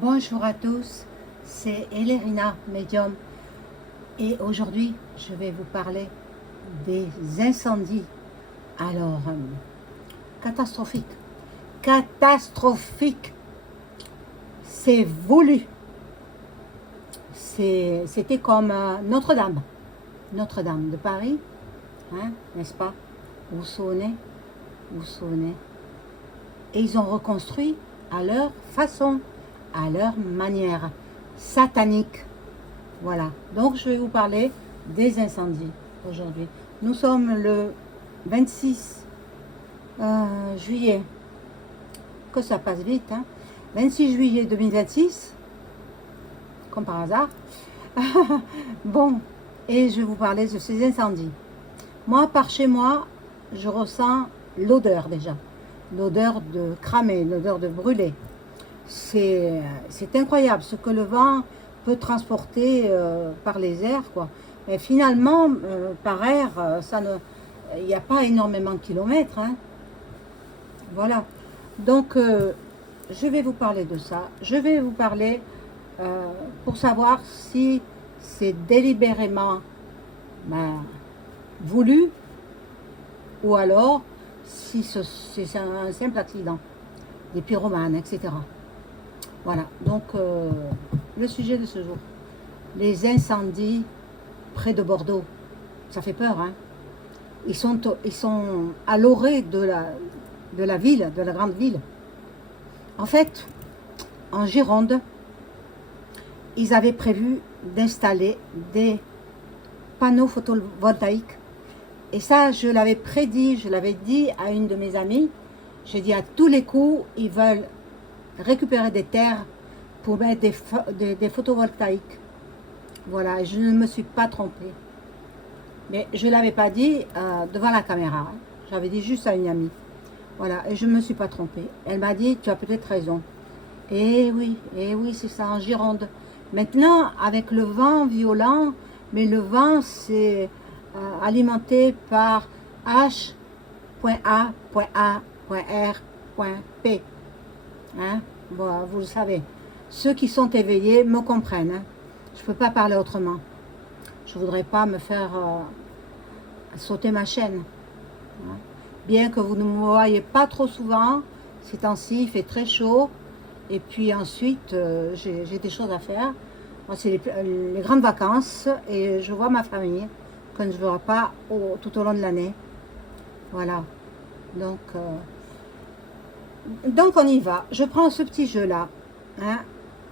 Bonjour à tous, c'est Elérina, médium, et aujourd'hui je vais vous parler des incendies. Alors, catastrophique, catastrophique, c'est voulu. C'était comme Notre-Dame, Notre-Dame de Paris, hein, n'est-ce pas? Vous vous souvenez. Et ils ont reconstruit à leur façon, à leur manière, satanique. Voilà, donc je vais vous parler des incendies aujourd'hui. Nous sommes le 26 juillet, que ça passe vite, hein? 26 juillet 2026, comme par hasard. Bon, et je vais vous parler de ces incendies. Moi, par chez moi, je ressens l'odeur déjà. L'odeur de cramer, l'odeur de brûler. C'est incroyable ce que le vent peut transporter par les airs, quoi. Mais finalement, par air, il n'y a pas énormément de kilomètres, hein. Voilà. Donc, je vais vous parler de ça. Je vais vous parler pour savoir si c'est délibérément voulu ou alors si c'est un simple accident, des pyromanes, etc. Voilà, donc le sujet de ce jour, les incendies près de Bordeaux, ça fait peur, hein. Ils sont à l'orée de la ville, de la grande ville. En fait, en Gironde, ils avaient prévu d'installer des panneaux photovoltaïques. Et ça, je l'avais prédit, je l'avais dit à une de mes amies. J'ai dit à tous les coups, ils veulent récupérer des terres pour mettre des photovoltaïques. Voilà, je ne me suis pas trompée. Mais je ne l'avais pas dit devant la caméra, hein. J'avais dit juste à une amie. Voilà, et je ne me suis pas trompée. Elle m'a dit, tu as peut-être raison. Et oui, c'est ça, en Gironde. Maintenant, avec le vent violent, mais le vent, c'est alimenté par H.A.A.R.P. Hein? Bon, vous le savez. Ceux qui sont éveillés me comprennent, hein. Je ne peux pas parler autrement. Je ne voudrais pas me faire sauter ma chaîne, hein. Bien que vous ne me voyez pas trop souvent, ces temps-ci, il fait très chaud. Et puis ensuite, j'ai des choses à faire. Moi, c'est les grandes vacances et je vois ma famille que je ne verrai pas tout au long de l'année. Voilà. Donc on y va. Je prends ce petit jeu-là, hein.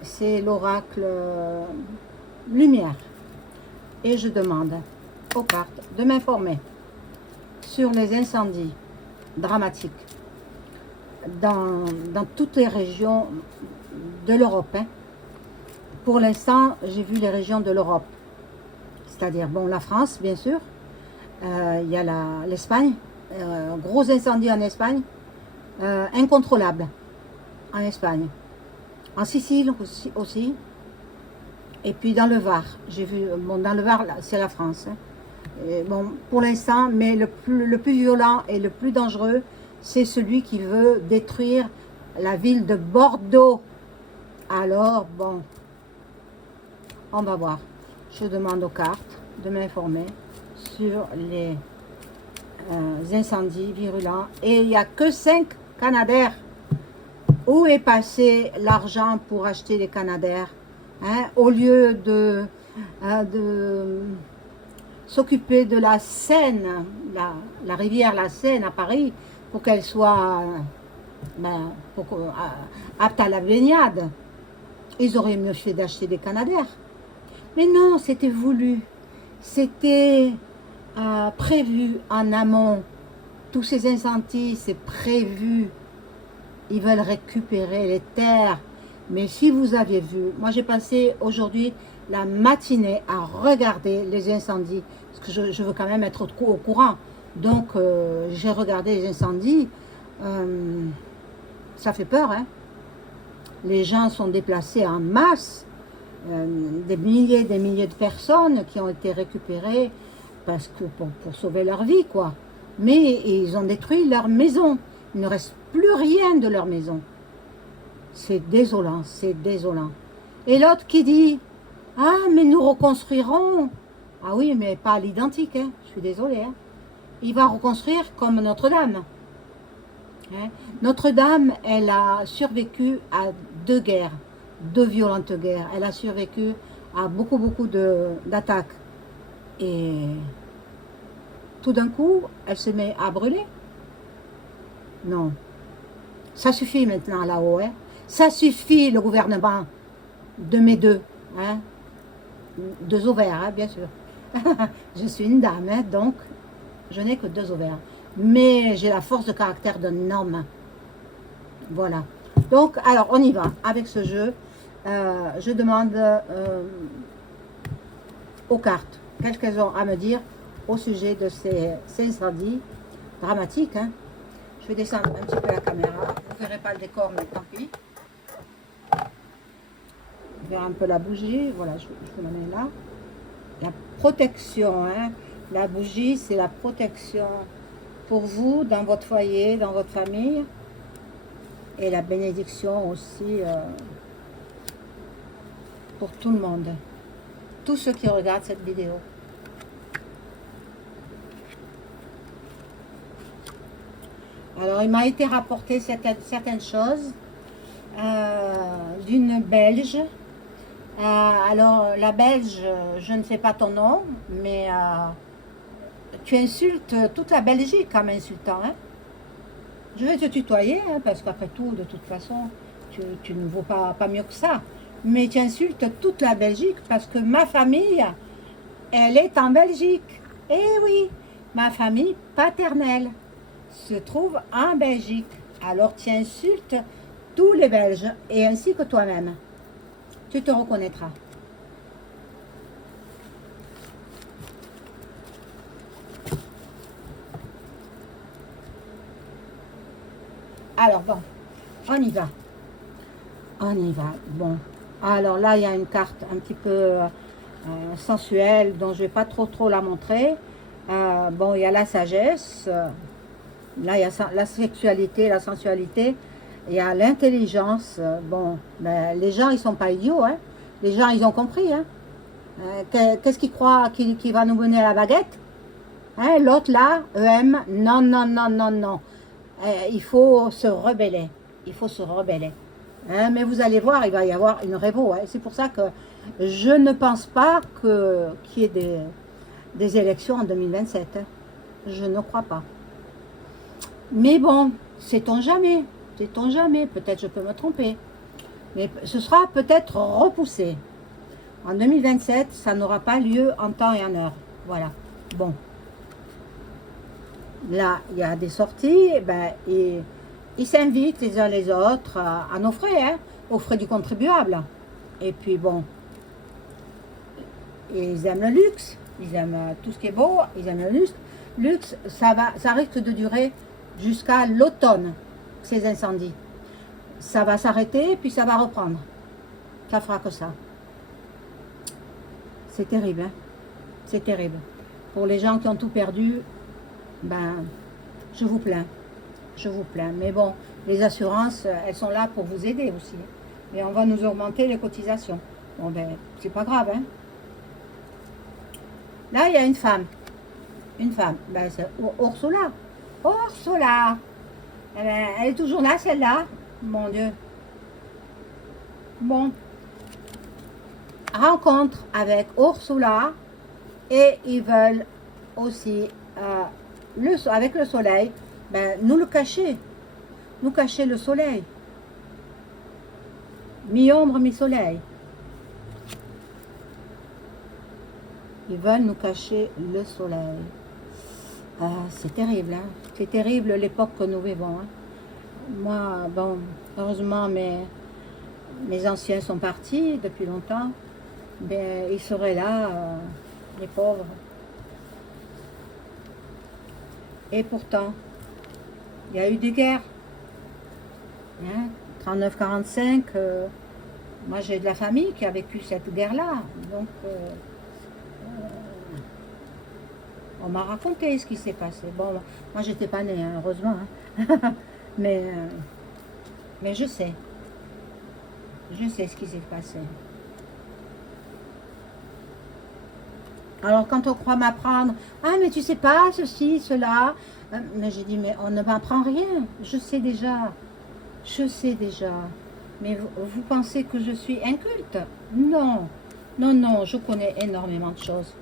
C'est l'oracle lumière. Et je demande aux cartes de m'informer sur les incendies dramatiques dans toutes les régions de l'Europe, hein. Pour l'instant, j'ai vu les régions de l'Europe. C'est-à-dire, bon, la France, bien sûr. Il y a l'Espagne. Gros incendie en Espagne. Incontrôlable en Espagne. En Sicile aussi. Et puis dans le Var. J'ai vu, bon, dans le Var, c'est la France, hein. Et bon, pour l'instant, mais le plus violent et le plus dangereux, c'est celui qui veut détruire la ville de Bordeaux. Alors, bon, on va voir. Je demande aux cartes de m'informer sur les incendies virulents. Et il n'y a que 5 Canadair. Où est passé l'argent pour acheter les Canadair, hein, au lieu de s'occuper de la Seine, la rivière la Seine à Paris, pour qu'elle soit apte à la baignade. Ils auraient mieux fait d'acheter des Canadair. Mais non, c'était voulu. C'était prévu en amont. Tous ces incendies, c'est prévu. Ils veulent récupérer les terres. Mais si vous aviez vu, moi j'ai passé aujourd'hui la matinée à regarder les incendies. Parce que je veux quand même être au courant. Donc j'ai regardé les incendies. Ça fait peur, hein. Les gens sont déplacés en masse. Des milliers de personnes qui ont été récupérées parce que pour sauver leur vie, quoi. Mais ils ont détruit leur maison. Il ne reste plus rien de leur maison. C'est désolant, c'est désolant. Et l'autre qui dit, ah, mais nous reconstruirons. Ah oui, mais pas à l'identique, hein. Je suis désolée. Hein. Il va reconstruire comme Notre-Dame. Hein. Notre-Dame, elle a survécu à 2 guerres, 2 violentes guerres. Elle a survécu à beaucoup, beaucoup d'attaques. Et tout d'un coup, elle se met à brûler. Non. Ça suffit maintenant là-haut. Hein. Ça suffit, le gouvernement de mes deux. Hein. 2 ovaires, hein, bien sûr. Je suis une dame, hein, donc je n'ai que 2 ovaires. Mais j'ai la force de caractère d'un homme. Voilà. Donc, alors, on y va avec ce jeu. Je demande aux cartes, qu'est-ce qu'elles ont à me dire au sujet de ces incendies dramatiques. Hein. Je vais descendre un petit peu la caméra. Vous ne verrez pas le décor, mais tant pis. Je vais un peu la bougie. Voilà, je la mets là. La protection. Hein. La bougie, c'est la protection pour vous, dans votre foyer, dans votre famille. Et la bénédiction aussi pour tout le monde. Tous ceux qui regardent cette vidéo. Alors, il m'a été rapporté certaines choses d'une Belge. Alors, la Belge, je ne sais pas ton nom, mais tu insultes toute la Belgique en m'insultant. Hein? Je vais te tutoyer, hein, parce qu'après tout, de toute façon, tu ne vaux pas mieux que ça. Mais tu insultes toute la Belgique, parce que ma famille, elle est en Belgique. Eh oui, ma famille paternelle se trouve en Belgique. Alors tu insultes tous les Belges, et ainsi que toi-même. Tu te reconnaîtras. Alors bon, on y va. On y va. Bon. Alors là, il y a une carte un petit peu sensuelle, dont je ne vais pas trop la montrer. Bon, il y a la sagesse. Là, il y a la sexualité, la sensualité. Il y a l'intelligence. Bon, ben, les gens, ils sont pas idiots. Hein. Les gens, ils ont compris. Hein. Qu'est-ce qu'ils croient qui va nous mener à la baguette? Hein, l'autre là, EM, non, non, non, non, non. Il faut se rebeller. Il faut se rebeller. Hein, mais vous allez voir, il va y avoir une révo. Hein. C'est pour ça que je ne pense pas qu'il y ait des élections en 2027. Hein. Je ne crois pas. Mais bon, sait-on jamais. Sait-on jamais. Peut-être je peux me tromper. Mais ce sera peut-être repoussé. En 2027, ça n'aura pas lieu en temps et en heure. Voilà. Bon. Là, il y a des sorties. Ben, ils s'invitent les uns les autres à nos frais, hein, aux frais du contribuable. Et puis bon, ils aiment le luxe. Ils aiment tout ce qui est beau. Ils aiment le luxe. Luxe, ça risque de durer jusqu'à l'automne, ces incendies. Ça va s'arrêter, puis ça va reprendre. Ça fera que ça. C'est terrible, hein? C'est terrible. Pour les gens qui ont tout perdu, ben, je vous plains. Je vous plains. Mais bon, les assurances, elles sont là pour vous aider aussi. Et on va nous augmenter les cotisations. Bon, ben, c'est pas grave, hein? Là, il y a une femme. Une femme. Ben, c'est Ursula. Ursula! Eh ben, elle est toujours là, celle-là. Mon Dieu. Bon. Rencontre avec Ursula. Et ils veulent aussi, avec le soleil, ben, nous le cacher. Nous cacher le soleil. Mi-ombre, mi-soleil. Ils veulent nous cacher le soleil. C'est terrible, hein? C'est terrible l'époque que nous vivons. Hein? Moi, bon, heureusement, mes anciens sont partis depuis longtemps. Ben, ils seraient là, les pauvres. Et pourtant, il y a eu des guerres. Hein? 39-45, moi j'ai de la famille qui a vécu cette guerre-là. Donc, on m'a raconté ce qui s'est passé. Bon, moi j'étais pas née, hein, heureusement. Hein. mais je sais. Je sais ce qui s'est passé. Alors quand on croit m'apprendre, ah mais tu sais pas, ceci, cela, mais j'ai dit, mais on ne m'apprend rien, je sais déjà, je sais déjà. Mais vous pensez que je suis inculte? Non, non, non, je connais énormément de choses.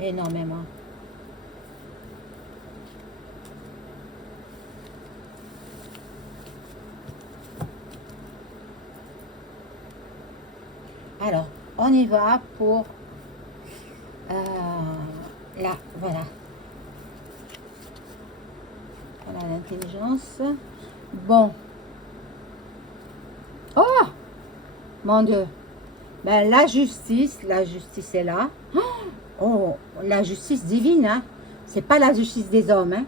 Énormément. Alors, on y va pour... là, voilà. Voilà l'intelligence. Bon. Oh, mon Dieu. Ben, la justice est là. Oh, la justice divine, hein. C'est pas la justice des hommes, hein.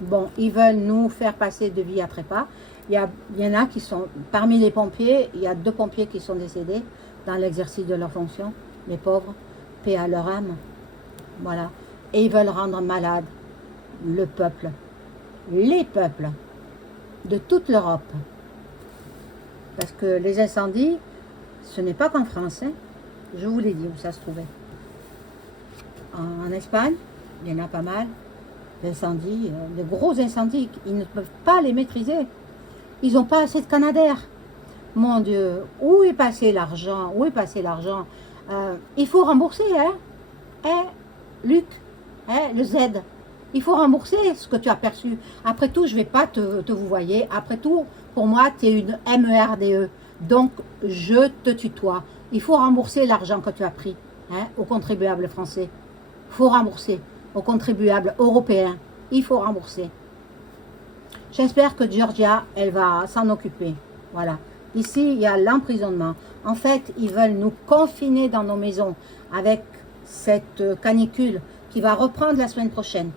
Bon, ils veulent nous faire passer de vie à trépas. Il y en a qui sont, parmi les pompiers, il y a 2 pompiers qui sont décédés dans l'exercice de leur fonction. Les pauvres, paix à leur âme. Voilà. Et ils veulent rendre malade le peuple, les peuples de toute l'Europe. Parce que les incendies, ce n'est pas qu'en France, hein. Je vous l'ai dit où ça se trouvait. En Espagne, il y en a pas mal d'incendies, de gros incendies. Ils ne peuvent pas les maîtriser. Ils n'ont pas assez de Canadair. Mon Dieu, où est passé l'argent? Où est passé l'argent? Il faut rembourser, hein? Luc, le Z. Il faut rembourser ce que tu as perçu. Après tout, je ne vais pas te vous voyer. Après tout, pour moi, tu es une MERDE. Donc, je te tutoie. Il faut rembourser l'argent que tu as pris, hein, aux contribuables français. Il faut rembourser aux contribuables européens. Il faut rembourser. J'espère que Georgia, elle va s'en occuper. Voilà. Ici, il y a l'emprisonnement. En fait, ils veulent nous confiner dans nos maisons avec cette canicule qui va reprendre la semaine prochaine.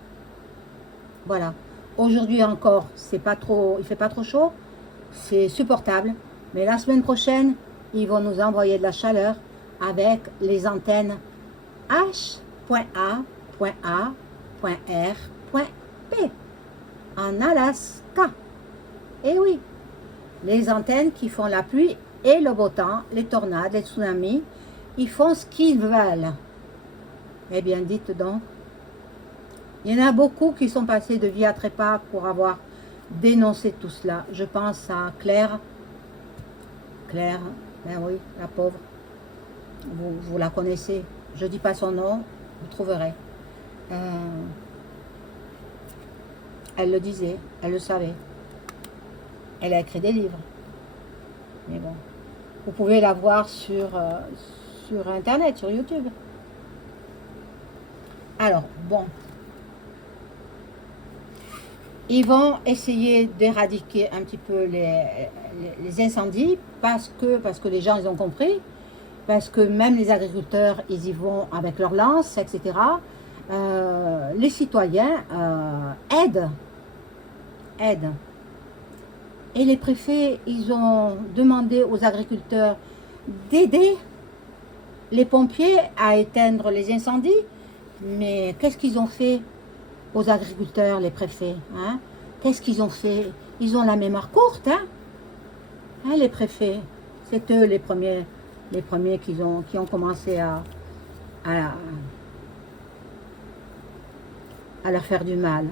Voilà. Aujourd'hui encore, c'est pas trop, il fait pas trop chaud. C'est supportable. Mais la semaine prochaine, ils vont nous envoyer de la chaleur avec les antennes H.A.A.R.P en Alaska. Et oui, les antennes qui font la pluie et le beau temps, les tornades, les tsunamis, ils font ce qu'ils veulent. Eh bien, dites donc, il y en a beaucoup qui sont passés de vie à trépas pour avoir dénoncé tout cela. Je pense à Claire. Claire, ben oui, la pauvre. Vous la connaissez. Je ne dis pas son nom, vous trouverez. Elle le disait, elle le savait. Elle a écrit des livres. Mais bon, vous pouvez la voir sur Internet, sur YouTube. Alors, bon. Ils vont essayer d'éradiquer un petit peu les incendies parce que les gens, ils ont compris. Parce que même les agriculteurs, ils y vont avec leurs lances, etc. Les citoyens aident. Et les préfets, ils ont demandé aux agriculteurs d'aider les pompiers à éteindre les incendies. Mais qu'est-ce qu'ils ont fait aux agriculteurs, les préfets, hein? Qu'est-ce qu'ils ont fait? Ils ont la mémoire courte, hein? Les préfets. C'est eux les premiers qui ont commencé à leur faire du mal,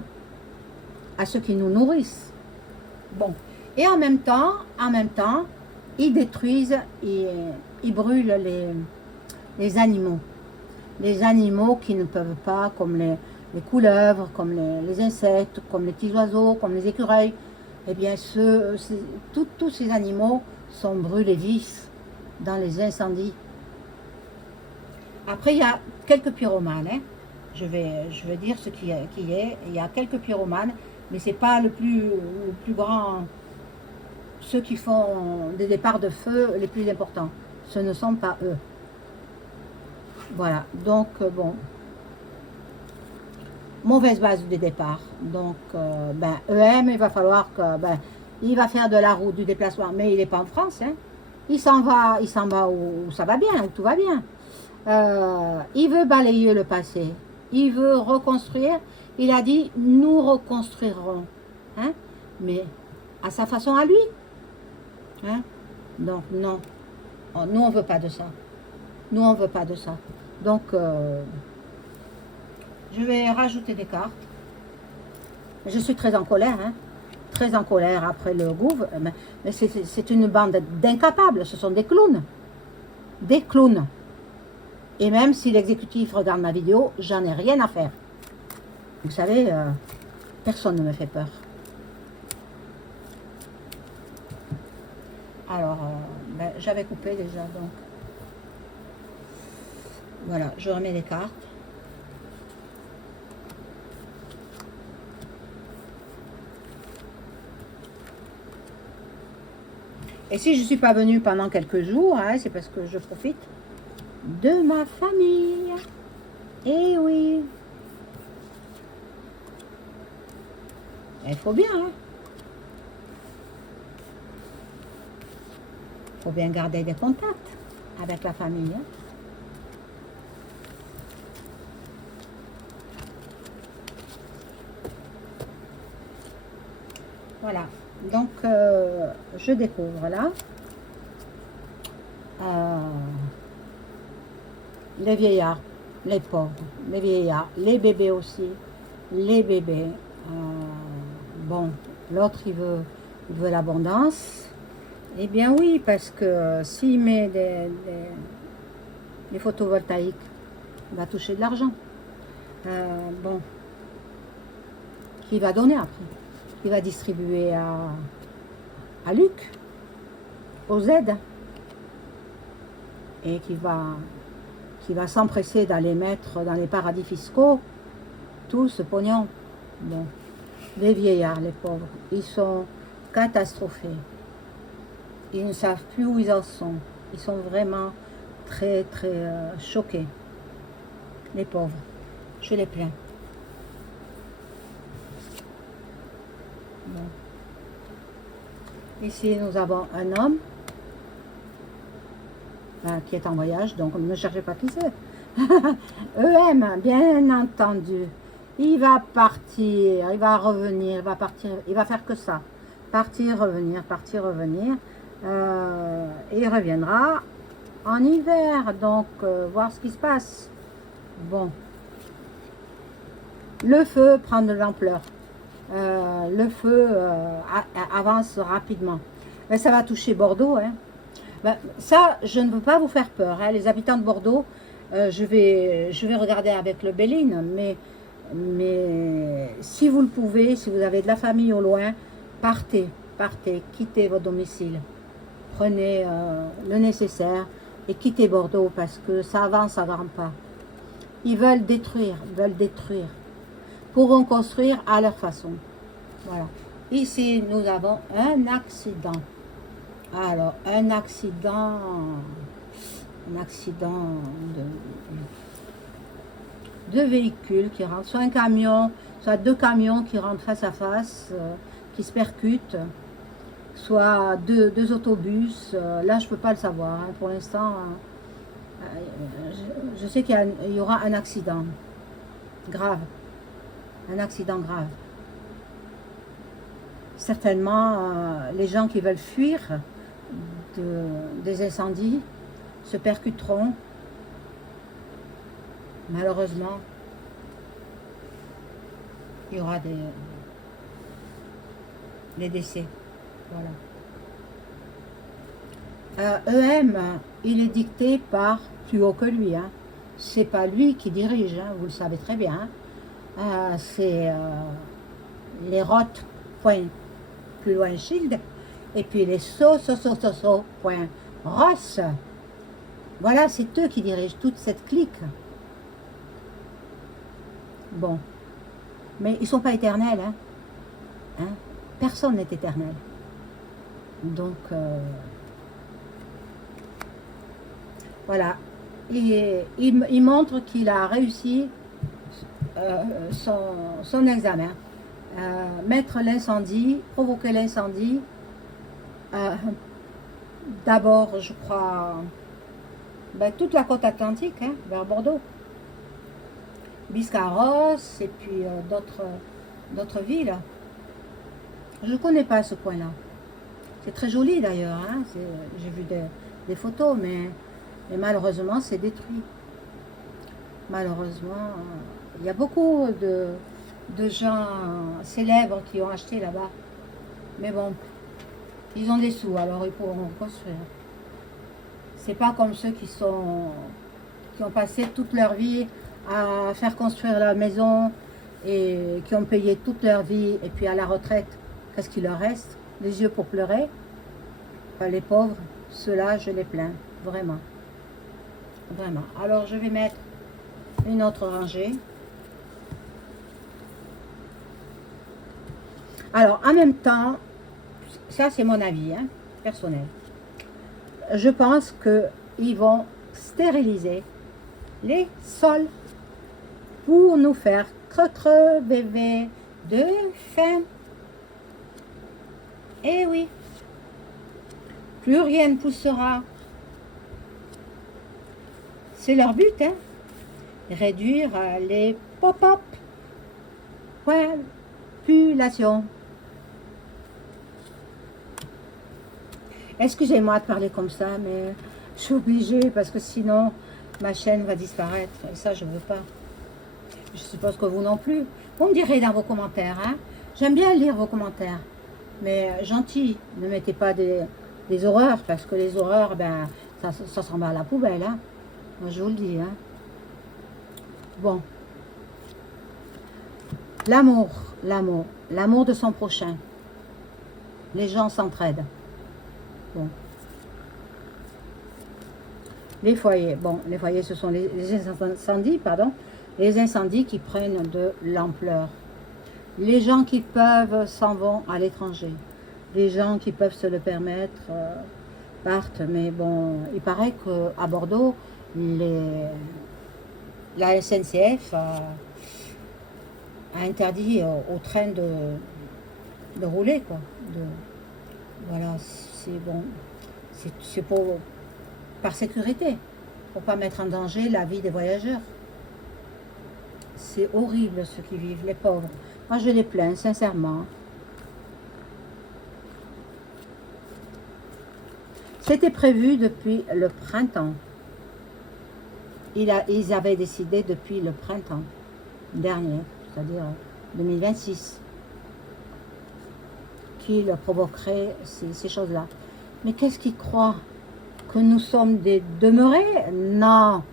à ceux qui nous nourrissent. Bon. Et en même temps, ils détruisent, ils brûlent les animaux. Les animaux qui ne peuvent pas, comme les couleuvres, comme les insectes, comme les petits oiseaux, comme les écureuils. Eh bien, tous ces animaux sont brûlés vifs dans les incendies. Après, il y a quelques pyromanes. Hein. Je vais dire ce qui est. Il y a quelques pyromanes, mais ce n'est pas le plus grand. Ceux qui font des départs de feu les plus importants. Ce ne sont pas eux. Voilà. Donc, bon. Mauvaise base de départ. Donc, EM, il va falloir que... il va faire de la route, du déplacement, mais il n'est pas en France. Hein. Il s'en va où ça va bien, où tout va bien. Il veut balayer le passé. Il veut reconstruire. Il a dit, nous reconstruirons. Hein? Mais à sa façon à lui. Hein? Donc, non. Oh, nous, on ne veut pas de ça. Nous, on ne veut pas de ça. Donc, je vais rajouter des cartes. Je suis très en colère, hein. Très en colère après le gouv. Mais c'est une bande d'incapables. Ce sont des clowns. Des clowns. Et même si l'exécutif regarde ma vidéo, j'en ai rien à faire. Vous savez, personne ne me fait peur. Alors, j'avais coupé déjà, donc. Voilà, je remets les cartes. Et si je ne suis pas venue pendant quelques jours, hein, c'est parce que je profite de ma famille. Eh oui. Il faut bien, hein. Il faut bien garder des contacts avec la famille. Hein. Voilà. Donc, je découvre là. Les vieillards, les pauvres, les vieillards, les bébés aussi, les bébés. Bon, l'autre, il veut l'abondance. Eh bien oui, parce que s'il met des photovoltaïques, il va toucher de l'argent. Bon, qui va donner après, qui va distribuer à Luc, aux aides, et qui va s'empresser d'aller mettre dans les paradis fiscaux tout ce pognon. Bon, les vieillards, les pauvres, ils sont catastrophés. Ils ne savent plus où ils en sont. Ils sont vraiment très, très choqués. Les pauvres. Je les plains. Bon. Ici, nous avons un homme qui est en voyage, donc ne cherchez pas qui c'est. EM, bien entendu. Il va partir, il va revenir, il va partir, il va faire que ça. Partir, revenir, et il reviendra en hiver, donc voir ce qui se passe. Bon. Le feu prend de l'ampleur. Le feu avance rapidement. Mais ça va toucher Bordeaux. Hein. Ça, je ne veux pas vous faire peur. Hein. Les habitants de Bordeaux, je vais regarder avec le Béline, mais si vous le pouvez, si vous avez de la famille au loin, partez, quittez votre domicile. Prenez le nécessaire et quittez Bordeaux parce que ça avance à grands pas. Ils veulent détruire, pourront construire à leur façon. Voilà. Ici, nous avons un accident. Alors, un accident de véhicule qui rentre, soit un camion, soit deux camions qui rentrent face à face, qui se percutent, soit deux autobus. Là, je ne peux pas le savoir. Hein. Pour l'instant, je sais qu'il y aura un accident grave. Un accident grave. Certainement, les gens qui veulent fuir des incendies se percuteront. Malheureusement, il y aura des décès. Voilà. EM, il est dicté par plus haut que lui. Hein. C'est pas lui qui dirige, hein, vous le savez très bien. Hein. C'est les rotes, point plus loin Shield, et puis les point Ross. Voilà, c'est eux qui dirigent toute cette clique. Bon, mais ils ne sont pas éternels. Hein. Hein? Personne n'est éternel. Donc, voilà. Et il montre qu'il a réussi son examen. Mettre l'incendie, provoquer l'incendie. D'abord, je crois, toute la côte atlantique, hein, vers Bordeaux. Biscarros et puis d'autres villes. Je ne connais pas ce coin-là. C'est très joli d'ailleurs, hein. J'ai vu des photos, mais malheureusement, c'est détruit. Malheureusement, il y a beaucoup de gens célèbres qui ont acheté là-bas. Mais bon, ils ont des sous, alors ils pourront construire. C'est pas comme ceux qui ont passé toute leur vie à faire construire leur maison et qui ont payé toute leur vie, et puis à la retraite, qu'est-ce qu'il leur reste? Les yeux pour pleurer. Enfin, les pauvres, ceux-là, je les plains, vraiment. Vraiment. Alors, je vais mettre une autre rangée. Alors, en même temps, ça c'est mon avis, hein, personnel. Je pense qu'ils vont stériliser les sols pour nous faire crever de faim. Eh oui, plus rien ne poussera. C'est leur but, hein, réduire les pop-up population. Excusez-moi de parler comme ça, mais je suis obligée parce que sinon ma chaîne va disparaître. Et ça, je ne veux pas. Je suppose que vous non plus. Vous me direz dans vos commentaires. Hein. J'aime bien lire vos commentaires. Mais gentil, ne mettez pas des horreurs, parce que les horreurs, ben, ça s'en va à la poubelle. Hein. Moi, je vous le dis. Hein. Bon. L'amour de son prochain. Les gens s'entraident. Bon. Les foyers. Bon, les foyers, ce sont les incendies, pardon. Les incendies qui prennent de l'ampleur. Les gens qui peuvent s'en vont à l'étranger. Les gens qui peuvent se le permettre partent. Mais bon, il paraît qu'à Bordeaux, la SNCF a interdit aux trains de rouler, quoi. Voilà, c'est bon. C'est par sécurité, pour ne pas mettre en danger la vie des voyageurs. C'est horrible ceux qui vivent, les pauvres. Moi, je les plains, sincèrement. C'était prévu depuis le printemps. Ils avaient décidé depuis le printemps dernier, c'est-à-dire 2026, qu'il provoquerait ces choses-là. Mais qu'est-ce qu'ils croient? Que nous sommes des demeurés? Non,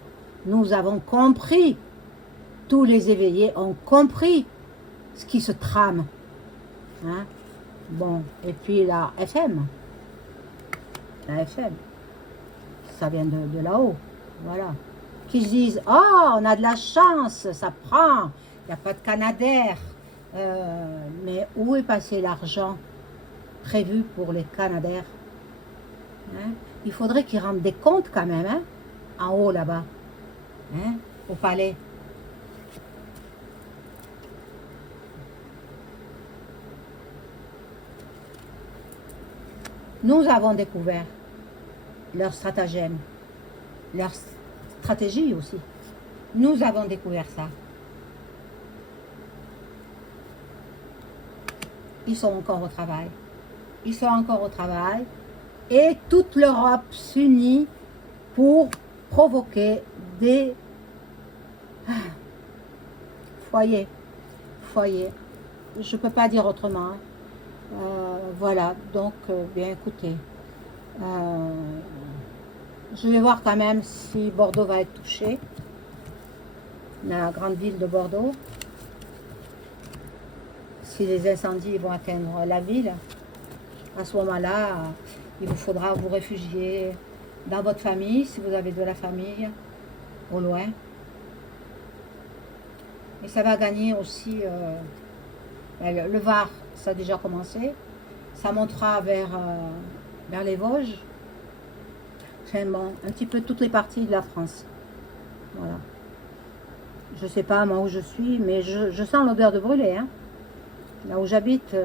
nous avons compris. Tous les éveillés ont compris ce qui se trame. Hein? Bon, et puis la FM. La FM, ça vient de là-haut. Voilà. Qui disent, oh, on a de la chance, ça prend. Il n'y a pas de Canadair. Mais où est passé l'argent prévu pour les Canadair? Hein? Il faudrait qu'ils rendent des comptes quand même, hein? En haut là-bas, hein? Au palais. Nous avons découvert leur stratagème, leur stratégie aussi. Nous avons découvert ça. Ils sont encore au travail. Ils sont encore au travail. Et toute l'Europe s'unit pour provoquer des foyers. Foyers. Je ne peux pas dire autrement. Voilà, donc, bien écoutez. Je vais voir quand même si Bordeaux va être touché. La grande ville de Bordeaux. Si les incendies vont atteindre la ville. À ce moment-là, il vous faudra vous réfugier dans votre famille, si vous avez de la famille, au loin. Et ça va gagner aussi, le Var, ça a déjà commencé. Ça montera vers les Vosges. Enfin bon, un petit peu toutes les parties de la France. Voilà. Je ne sais pas moi où je suis, mais je sens l'odeur de brûlé, hein. Là où j'habite,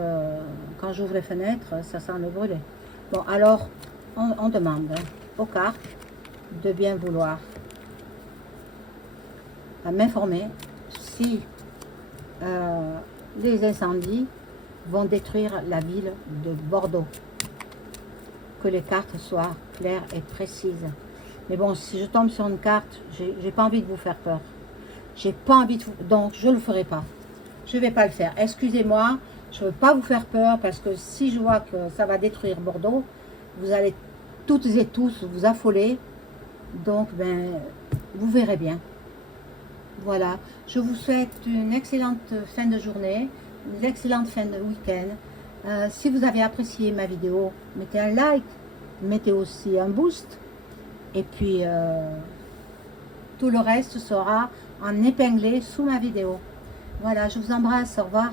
quand j'ouvre les fenêtres, ça sent le brûlé. Bon, alors, on demande aux cartes de bien vouloir m'informer si les incendies vont détruire la ville de Bordeaux. que les cartes soient claires et précises. Mais bon, si je tombe sur une carte, j'ai pas envie de vous faire peur. J'ai pas envie de vous... Donc, je le ferai pas. Je vais pas le faire. Excusez-moi, je veux pas vous faire peur parce que si je vois que ça va détruire Bordeaux, vous allez toutes et tous vous affoler. Donc, ben, vous verrez bien. Voilà. Je vous souhaite une excellente fin de journée, une excellente fin de week-end. Si vous avez apprécié ma vidéo, mettez un like, mettez aussi un boost. Et puis, tout le reste sera en épinglé sous ma vidéo. Voilà, je vous embrasse, au revoir.